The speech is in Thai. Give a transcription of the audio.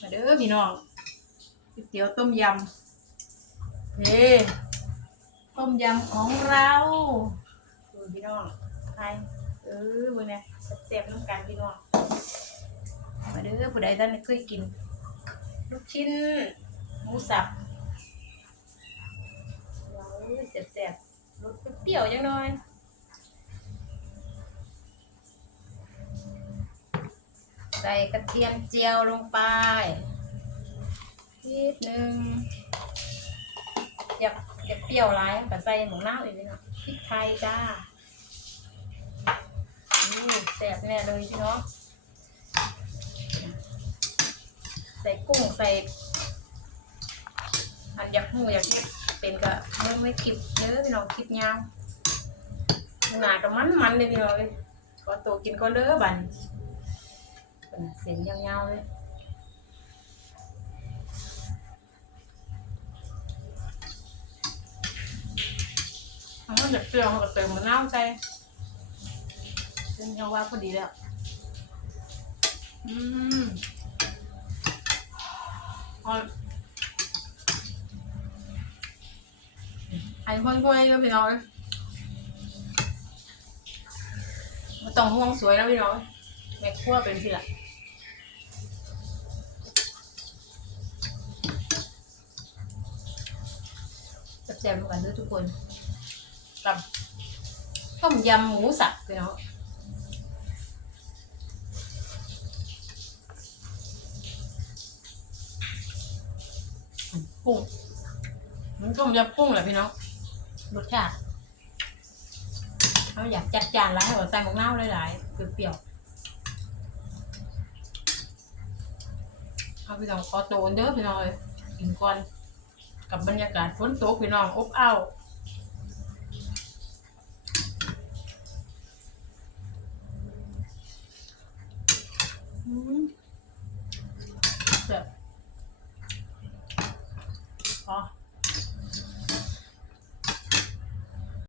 มาเด้อพี่น้องก๋วยเตี๋ยวต้มยำนี่ต้มยำของเราดูพี่น้องใครเออพวกเนี้ยแซ่บๆน้ำกันพี่น้องมาเด้อผู้ใดท่านเคยกิน ลูกชิ้นหมูสับว้าวแซ่บๆรสเปรี้ยวๆจังน่อย ส่กระเทียมเจียวลงไปนิดนึงอย่าอย่าเปรี้ยวร้ายแต่ใส่หมูน้าอีกนิดนึงพริกไทยจ้าอู้แซ่บแน่เลยพี่น้องใส่กุ้งใส่ อันอยากหูอยากเฮ็ดเป็นก็เมื่อไม่คลิปเยอะพี่น้องคลิปยาวหนากับมันมันเลยพี่น้องเลยขอตัวกินก็เด้อบัน เป็นเสียงยาวๆเลยมันก็จะเปรี้ยวมันก็เติมมะนาวใจซึ่งยังว่าพอดีแล้ว อืมอร่อยอันพ่นพ่นก็พี่น้องไม่ต้องห่วงสวยแล้วพี่น้อง แม่ครัวเป็นที่ละแซ่บๆเหมือนกันด้วยทุกคนกับต้มยำหมูสับพี่น้องกุ้งมันต้มยำกุ้งแหละพี่น้องรสชาติเขาอยากจัดจานแล้วให้เราใส่หมกน้าหลายๆเปรี้ยวๆ เอาพี่น้องขอโตนเด้อพี่น้องเลยกินก่อนกับบรรยากาศฝนตกพี่น้องอบอ้าวอืมเด้ออ๋อ